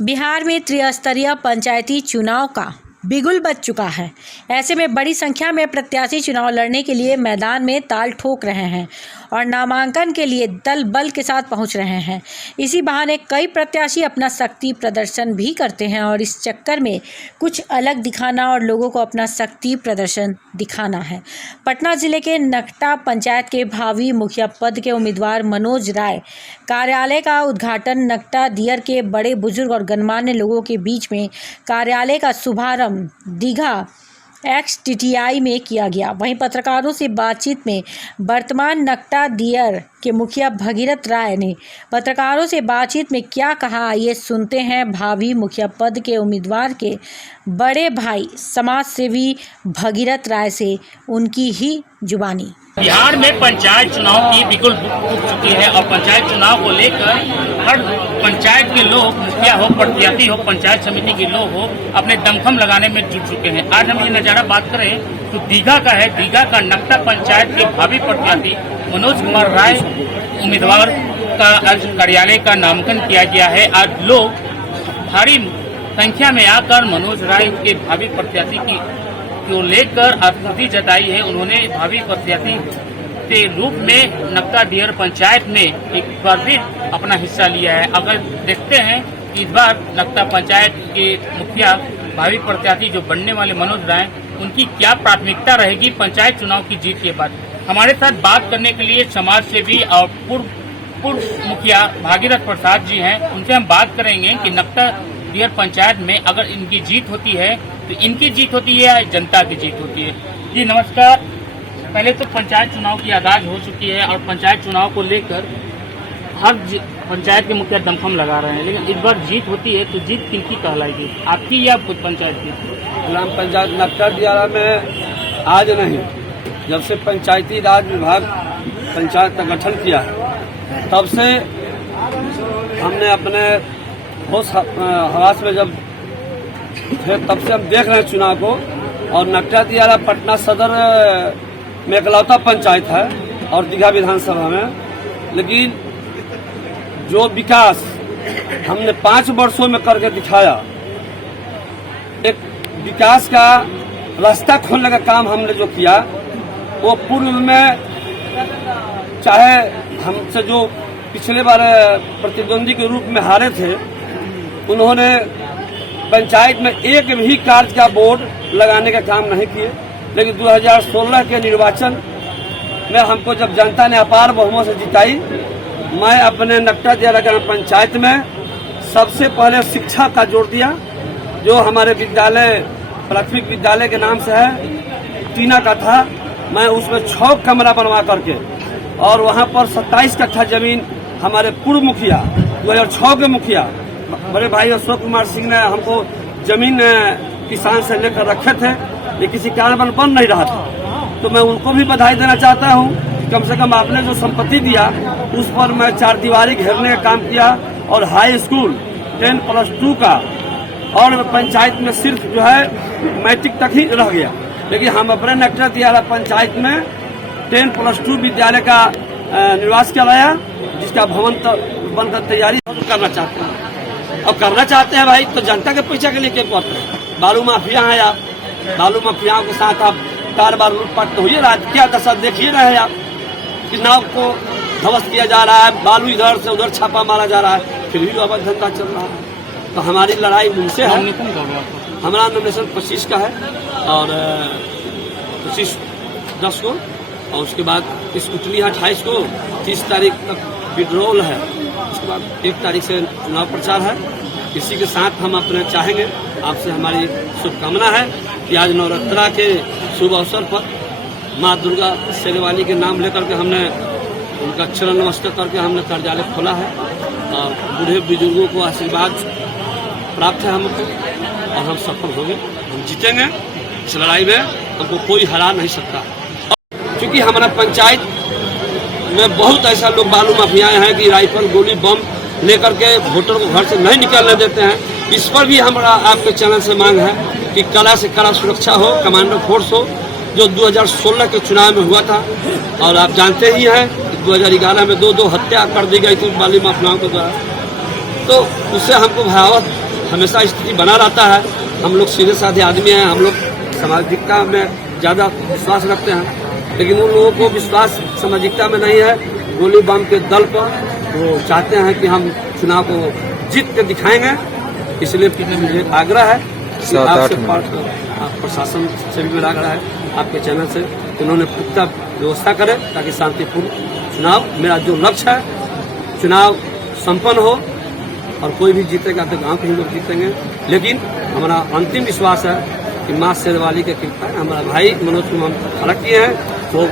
बिहार में त्रिस्तरीय पंचायती चुनाव का बिगुल बज चुका है। ऐसे में बड़ी संख्या में प्रत्याशी चुनाव लड़ने के लिए मैदान में ताल ठोक रहे हैं और नामांकन के लिए दल बल के साथ पहुंच रहे हैं। इसी बहाने कई प्रत्याशी अपना शक्ति प्रदर्शन भी करते हैं और इस चक्कर में कुछ अलग दिखाना और लोगों को अपना शक्ति प्रदर्शन दिखाना है। पटना जिले के नकटा पंचायत के भावी मुखिया पद के उम्मीदवार मनोज राय कार्यालय का उद्घाटन नकटा दियर के बड़े बुजुर्ग और गणमान्य लोगों के बीच में कार्यालय का शुभारंभ दीघा XTTI में किया गया। वहीं पत्रकारों से बातचीत में वर्तमान नकटा दियर के मुखिया भगीरथ राय ने पत्रकारों से बातचीत में क्या कहा, ये सुनते हैं भावी मुखिया पद के उम्मीदवार के बड़े भाई समाज सेवी भगीरथ राय से उनकी ही जुबानी। बिहार में पंचायत चुनाव की बिगुल उठ चुकी है और पंचायत चुनाव को लेकर हर पंचायत के लोग, मुखिया हो, प्रत्याशी हो, पंचायत समिति के लोग हो, अपने दमखम लगाने में जुट चुके हैं। आज हम ये नज़ारा बात करें तो दीघा का है। दीघा का नकटा पंचायत के भावी प्रत्याशी मनोज कुमार राय उम्मीदवार का आज कार्यालय का नामांकन किया गया है। आज लोग भारी संख्या में आकर मनोज राय के भावी प्रत्याशी की को लेकर आपूर्ति जताई है। उन्होंने भावी प्रत्याशी के रूप में नकटा दियर पंचायत में एक बार भी अपना हिस्सा लिया है। अगर देखते हैं इस बार नकटा पंचायत के मुखिया भावी प्रत्याशी जो बनने वाले मनोज राय, उनकी क्या प्राथमिकता रहेगी पंचायत चुनाव की जीत के बाद। हमारे साथ बात करने के लिए समाज सेवी और पूर्व मुखिया भागीरथ प्रसाद जी हैं। उनसे हम बात करेंगे कि नकटा दियर पंचायत में अगर इनकी जीत होती है तो इनकी जीत होती है या जनता की जीत होती है। जी नमस्कार। पहले तो पंचायत चुनाव की आगाज हो चुकी है और पंचायत चुनाव को लेकर हर पंचायत के मुखिया दमखम लगा रहे हैं, लेकिन इस बार जीत होती है तो जीत किनकी कहलाएगी, आपकी या खुद पंचायत की? ग्राम पंचायत नकटा दियारा में आज नहीं, जब से पंचायती राज विभाग पंचायत का गठन किया है तब से हमने अपने होश हवास में जब थे तब से हम देख रहे हैं चुनाव को। और नकटा दियारा पटना सदर में इकलौता पंचायत है और दीघा विधानसभा में, लेकिन जो विकास हमने 5 वर्षों में करके दिखाया, एक विकास का रास्ता खोलने का काम हमने जो किया, वो पूर्व में चाहे हमसे जो पिछले बार प्रतिद्वंदी के रूप में हारे थे, उन्होंने पंचायत में एक भी कार्य का बोर्ड लगाने का काम नहीं किए। लेकिन 2016 के निर्वाचन में हमको जब जनता ने अपार बहुमत से जिताई, मैं अपने नकटा दियारा ग्राम पंचायत में सबसे पहले शिक्षा का जोर दिया। जो हमारे विद्यालय प्राथमिक विद्यालय के नाम से है, टीना का था, मैं उसमें 6 कमरा बनवा करके और वहाँ पर 27 कट्ठा जमीन हमारे पूर्व मुखिया 2006 के मुखिया बड़े भाई अशोक कुमार सिंह ने हमको जमीन किसान से लेकर रखे थे, ये किसी कारण बन नहीं रहा था। तो मैं उनको भी बधाई देना चाहता हूँ। कम से कम आपने जो संपत्ति दिया उस पर मैं 4 दीवारी घेरने का काम किया और हाई स्कूल 10+2 का, और पंचायत में सिर्फ जो है मैट्रिक तक ही रह गया। लेकिन हम अपने नकटा दियारा पंचायत में 10+2 विद्यालय का निर्वास करवाया, जिसका भवन बनकर तैयारी करना चाहते हैं। अब करना चाहते हैं भाई, तो जनता के पैसा के लिए क्यों करते हैं? बालू माफिया हैं आप, बालू माफियाओं के साथ आप कारोबार लूटपाट तो हुई रहा है। क्या दशा देखिए रहे हैं आप कि नाव को ध्वस्त किया जा रहा है, बालू इधर से उधर छापा मारा जा रहा है, फिर भी अवैध धंधा चल रहा है। तो हमारी लड़ाई उनसे है। हमारा नॉमिनेशन 25 का है और 25/10 को, और उसके बाद स्कूटनी है 28 को, 30 तारीख तक विड्रॉल है, उसके बाद 1 तारीख से चुनाव प्रचार है। इसी के साथ हम अपने चाहेंगे, आपसे हमारी शुभकामना है कि आज नवरात्रा के शुभ अवसर पर माँ दुर्गा शेरवाली के नाम लेकर के हमने उनका चरण नमस्कार करके हमने कार्यालय खोला है और बूढ़े बुजुर्गों को आशीर्वाद प्राप्त है हमको, और हम सफल होंगे, हम जीतेंगे। इस लड़ाई में हमको कोई हरा नहीं सकता, क्योंकि हमारा पंचायत में बहुत ऐसा लोग बालू माफियाएं हैं कि राइफल गोली बम लेकर के वोटर को घर से नहीं निकलने देते हैं। इस पर भी हमारा आपके चैनल से मांग है कि कड़ा से कड़ा सुरक्षा हो, कमांडो फोर्स हो, जो 2016 के चुनाव में हुआ था। और आप जानते ही हैं कि 2011 में 2 हत्या कर दी गई थी बालू माफियाओं के द्वारा। तो उससे हमको भयावह हमेशा स्थिति बना रहता है। हम लोग सीधे साधे आदमी हैं, हम लोग सामाजिकता में ज़्यादा विश्वास रखते हैं, लेकिन उन लोगों को विश्वास सामाजिकता में नहीं है, गोली बम के दल पर वो चाहते हैं कि हम चुनाव को जीत के दिखाएंगे। इसलिए मुझे आग्रह है कि आपसे प्रशासन से भी मेरा आग्रह है, आपके चैनल से, उन्होंने पुख्ता व्यवस्था करे ताकि शांतिपूर्ण चुनाव, मेरा जो लक्ष्य है चुनाव संपन्न हो और कोई भी जीतेगा तो गांव के ही लोग जीतेंगे। लेकिन हमारा अंतिम विश्वास है कि माँ शेरवाली के कृपा है। हमारा भाई मनोज को हम खड़ा किए हैं, तो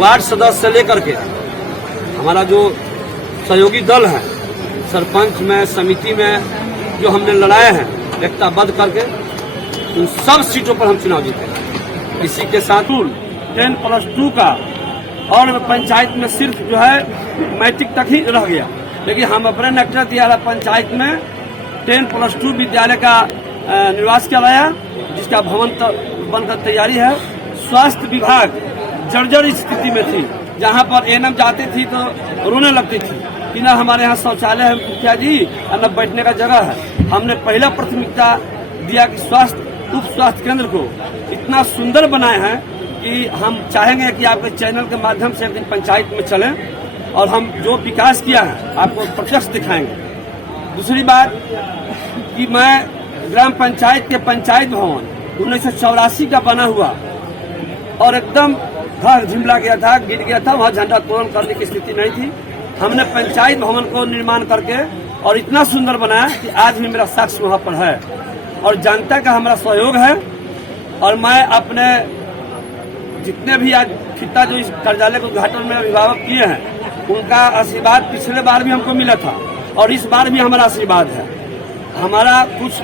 वार्ड सदस्य से लेकर के हमारा जो सहयोगी दल है, सरपंच में, समिति में जो हमने लड़ाए हैं एकताबद्ध करके, उन सब सीटों पर हम चुनाव जीतेंगे। इसी के साथ 10+2 का और पंचायत में सिर्फ जो है मैट्रिक तक ही रह गया, लेकिन हम अपने नक्टर दियाला पंचायत में 10+2 विद्यालय का निर्वास करवाया, जिसका भवन बनकर तैयारी है। स्वास्थ्य विभाग जर्जर स्थिति में थी, जहां पर एएनएम जाती थी तो रोने लगती थी कि न हमारे यहाँ शौचालय है मुखिया जी और न बैठने का जगह है। हमने पहला प्राथमिकता दिया कि उप स्वास्थ्य केंद्र को इतना सुंदर बनाए हैं कि हम चाहेंगे कि आपके चैनल के माध्यम से एक दिन पंचायत में चलें और हम जो विकास किया है आपको प्रत्यक्ष दिखाएंगे। दूसरी बात कि मैं ग्राम पंचायत के पंचायत भवन 1984 का बना हुआ और एकदम घर झिमला गया था, गिर गया था, वहाँ झंडा तोलन करने की स्थिति नहीं थी। हमने पंचायत भवन को निर्माण करके और इतना सुंदर बनाया कि आज भी मेरा साक्ष्य वहाँ पर है और जनता का हमारा सहयोग है। और मैं अपने जितने भी आज खिता जो इस कार्यालय के उद्घाटन में अभिभावक किए हैं, उनका आशीर्वाद पिछले बार भी हमको मिला था और इस बार भी हमारा आशीर्वाद है। हमारा कुछ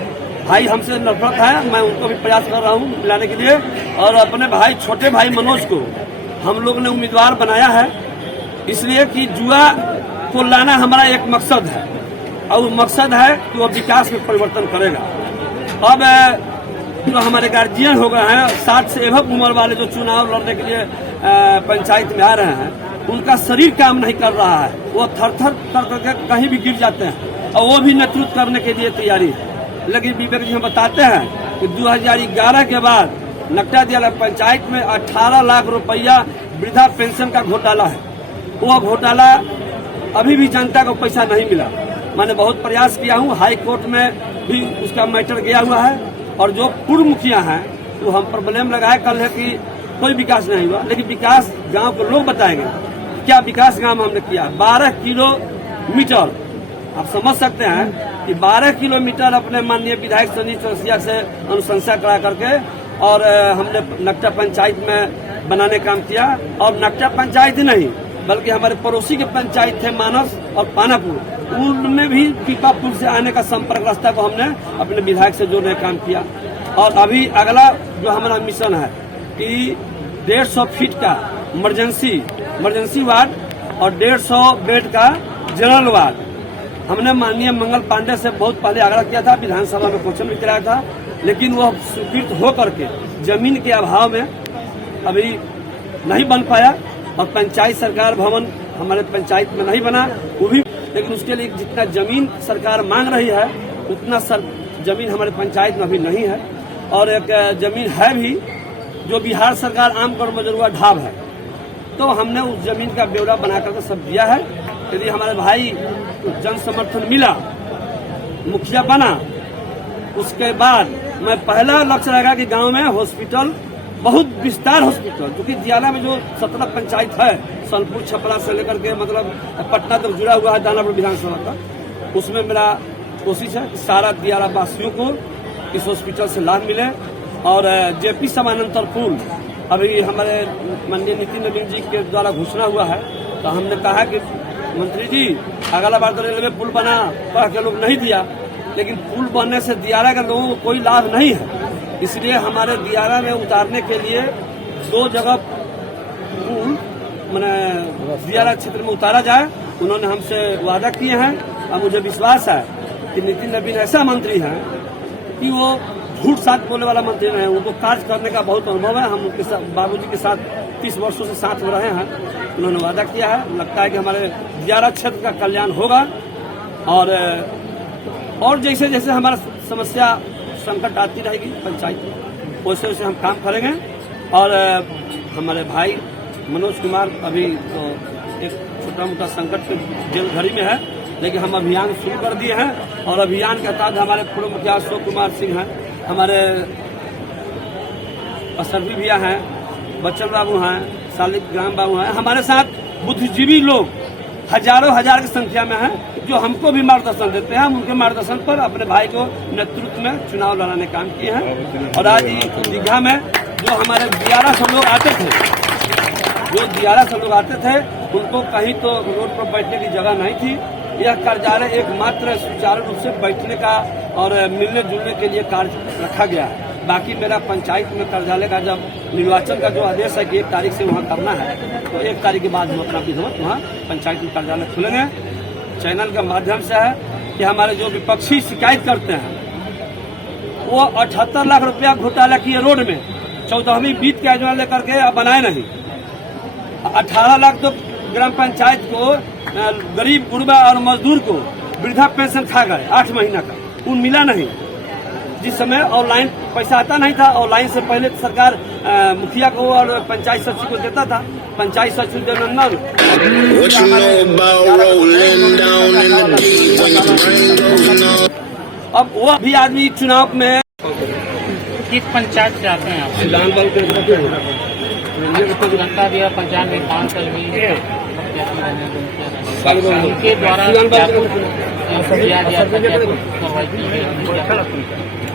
भाई हमसे नफरत है, मैं उनको भी प्रयास कर रहा हूँ मिलाने के लिए, और अपने भाई छोटे भाई मनोज को हम लोग ने उम्मीदवार बनाया है, इसलिए कि जुआ को लाना हमारा एक मकसद है और वो मकसद है कि वो विकास में परिवर्तन करेगा। अब जो हमारे गार्जियन हो गए हैं 60 से एवं उम्र वाले जो चुनाव लड़ने के लिए पंचायत में आ रहे हैं, उनका शरीर काम नहीं कर रहा है, वो थर थर करके कहीं भी गिर जाते हैं और वो भी नेतृत्व करने के लिए तैयारी है। लेकिन विवेक जी हम बताते हैं कि 2011 के बाद नक्टा दियाला पंचायत में 18 लाख रुपया वृद्धा पेंशन का घोटाला है। वो घोटाला अभी भी जनता को पैसा नहीं मिला। मैंने बहुत प्रयास किया हूँ, हाई कोर्ट में भी उसका मैटर गया हुआ है और जो पूर्व मुखिया हैं वो हम पर ब्लेम लगाए कल है कि कोई विकास नहीं हुआ, लेकिन विकास गांव के लोग बताएंगे क्या विकास गांव में हमने किया। 12 किलोमीटर आप समझ सकते हैं कि 12 किलोमीटर अपने माननीय विधायक संजीव चौरसिया से अनुशंसा करा करके और हमने नक्टा पंचायत में बनाने काम किया। और नक्टा पंचायत ही नहीं बल्कि हमारे पड़ोसी के पंचायत थे मानस और पानापुर, उनमें भी पीपा पुल से आने का संपर्क रास्ता को हमने अपने विधायक से जोड़ने का काम किया। और अभी अगला जो हमारा मिशन है कि 150 फीट का इमरजेंसी वार्ड और 150 बेड का जनरल वार्ड हमने माननीय मंगल पांडे से बहुत पहले आग्रह किया था, विधानसभा में क्वेश्चन भी कराया था, लेकिन वह स्वीकृत हो करके जमीन के अभाव में अभी नहीं बन पाया और पंचायत सरकार भवन हमारे पंचायत में नहीं बना वो भी। लेकिन उसके लिए जितना जमीन सरकार मांग रही है उतना जमीन हमारे पंचायत में अभी नहीं है। और एक जमीन है भी जो बिहार सरकार आमकर मजरुआ ढाब है, तो हमने उस जमीन का ब्यौरा बना करके सब दिया है। यदि हमारे भाई जन समर्थन मिला, मुखिया बना, उसके बाद मैं पहला लक्ष्य रहेगा कि गांव में हॉस्पिटल, बहुत विस्तार हॉस्पिटल, क्योंकि दियाला में जो 17 पंचायत है, सनपुर छपरा से लेकर के मतलब पटना तक जुड़ा हुआ है दानापुर विधानसभा का, उसमें मेरा कोशिश है कि सारा दियाला वासियों को इस हॉस्पिटल से लाभ मिले। और जेपी समानांतर पुल अभी हमारे माननीय नितिन नवीन जी के द्वारा घोषणा हुआ है, तो हमने कहा कि मंत्री जी अगला बार तो रेलवे पुल बना कह के लोग नहीं दिया, लेकिन पुल बनने से दियारा के लोगों को कोई लाभ नहीं है। इसलिए हमारे दियारा में उतारने के लिए 2 जगह पुल मैंने दियारा क्षेत्र में उतारा जाए, उन्होंने हमसे वादा किए हैं। और मुझे विश्वास है कि नितिन नवीन ऐसा मंत्री है कि वो झूठ साथ बोलने वाला मंत्री नहीं है, उनको कार्य करने का बहुत अनुभव है। हम उनके साथ बाबूजी के साथ 30 वर्षों से साथ में रहे हैं, उन्होंने वादा किया है। लगता है कि हमारे दियारा क्षेत्र का कल्याण होगा और जैसे जैसे हमारा समस्या संकट आती रहेगी पंचायत में, वैसे वैसे हम काम करेंगे। और हमारे भाई मनोज कुमार अभी तो एक छोटा मोटा संकट के जेल घड़ी में है, लेकिन हम अभियान शुरू कर दिए हैं। और अभियान के तहत हमारे पूर्व मुखिया अशोक कुमार सिंह हैं, हमारे असरफी भैया हैं, बच्चन बाबू हैं, शालिग्राम बाबू हैं, हमारे साथ बुद्धिजीवी लोग हजारों हजार की संख्या में हैं, जो हमको भी मार्गदर्शन देते हैं। हम उनके मार्गदर्शन पर अपने भाई को नेतृत्व में चुनाव लड़ाने काम किए हैं। और आज दीघा में जो हमारे 1100 लोग आते थे, उनको कहीं तो रोड पर बैठने की जगह नहीं थी। यह कार्यालय एकमात्र सुचारू रूप से बैठने का और मिलने जुलने के लिए कार्य रखा गया है। बाकी मेरा पंचायत में कार्यालय का जब निर्वाचन का जो आदेश है कि 1 तारीख से वहाँ करना है, तो 1 तारीख के बाद हम अपना विधिवत वहाँ पंचायत में कार्यालय खुलेंगे। चैनल के माध्यम से है कि हमारे जो विपक्षी शिकायत करते हैं, वो 78 लाख रुपया घोटाला किए रोड में, 14वीं वित्त की योजना लेकर के अब बनाए नहीं। 18 लाख तो ग्राम पंचायत को गरीब गुरबा और मजदूर को वृद्धा पेंशन खा गए 8 महीना का, उन मिला नहीं। जिस समय ऑनलाइन पैसा आता नहीं था, ऑनलाइन से पहले सरकार मुखिया को और पंचायत सचिव को देता था। पंचायत सचिव देवनंदन अब वो भी आदमी चुनाव में किस पंचायत से आते हैं आप? जनता दिया पंचायत में 5 साल उनके द्वारा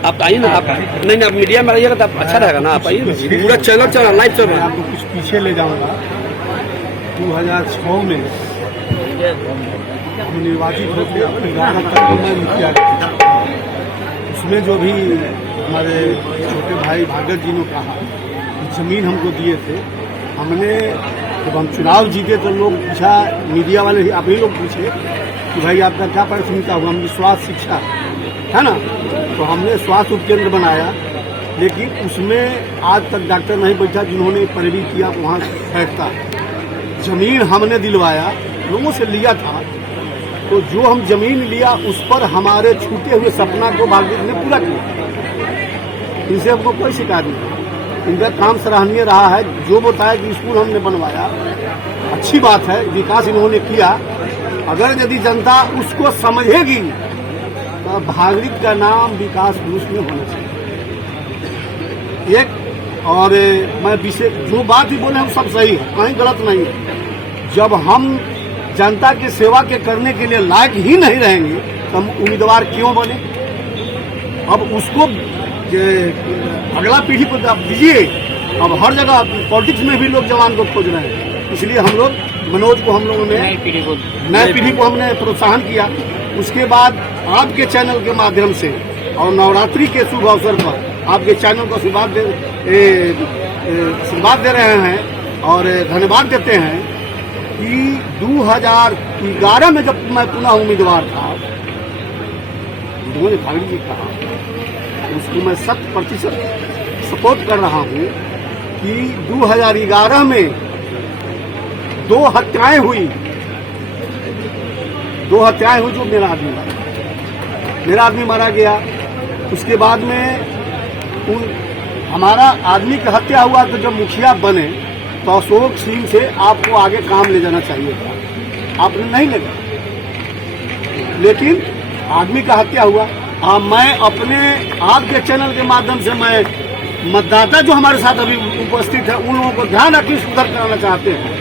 आप आइए ना, आप नहीं आप मीडिया में रहिएगा तो अच्छा रहेगा ना। आप आइए, पूरा चैनल चल रहा, लाइव चल रहा है। आपको कुछ पीछे ले जाऊंगा। 2006 में हम निर्वाचित होकर अपने गाँव में मुखिया, उसमें जो भी हमारे छोटे भाई भागत जी ने कहा जमीन हमको दिए थे, हमने जब हम चुनाव जीते तो लोग पूछा, मीडिया वाले आप ही लोग पूछे कि भाई आपका क्या प्राथमिकता हुआ? हम स्वास्थ्य शिक्षा है ना, तो हमने स्वास्थ्य उपकेंद्र बनाया, लेकिन उसमें आज तक डॉक्टर नहीं बैठा जिन्होंने पैरवी किया वहाँ बैठता। जमीन हमने दिलवाया, लोगों से लिया था, तो जो हम जमीन लिया उस पर हमारे छूटे हुए सपना को भागवत ने पूरा किया। इनसे हमको कोई शिकायत नहीं, इनका काम सराहनीय रहा है। जो बताया कि स्कूल हमने बनवाया, अच्छी बात है, विकास इन्होंने किया। अगर यदि जनता उसको समझेगी तो भागवत का नाम विकास पुरुष में होना चाहिए। एक और मैं विशेष जो बात भी बोले हम सब सही है, कहीं गलत नहीं है। जब हम जनता की सेवा के करने के लिए लायक ही नहीं रहेंगे तो हम उम्मीदवार क्यों बने? अब उसको अगला पीढ़ी को आप दीजिए। अब हर जगह पॉलिटिक्स में भी लोग जवान को खोज रहे हैं, इसलिए हम लोग मनोज को हम लोगों ने नई पीढ़ी को हमने प्रोत्साहन किया। उसके बाद आपके चैनल के माध्यम से और नवरात्रि के शुभ अवसर पर आपके चैनल को आशीर्वाद दे रहे हैं और धन्यवाद देते हैं कि 2011 में जब मैं पुनः उम्मीदवार था, उन्होंने भागवत जी कहा, उसको मैं 100% सपोर्ट कर रहा हूँ कि 2011 में 2 हत्याएं हुई जो मेरा आदमी मारा गया। उसके बाद में हमारा आदमी की हत्या हुआ, तो जब मुखिया बने तो अशोक सिंह से आपको आगे काम ले जाना चाहिए था, आपने नहीं ले गया, लेकिन आदमी का हत्या हुआ। मैं अपने आपके चैनल के माध्यम से मैं मतदाता जो हमारे साथ अभी उपस्थित है उन लोगों को ध्यान रखिए, सुधार कराना चाहते हैं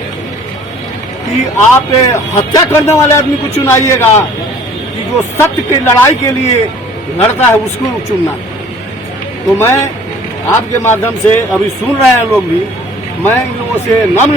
कि आप हत्या करने वाले आदमी को चुनाइएगा, कि जो सत्य की लड़ाई के लिए लड़ता है उसको चुनना। तो मैं आपके माध्यम से अभी सुन रहे हैं लोग भी, मैं इन लोगों से नम्र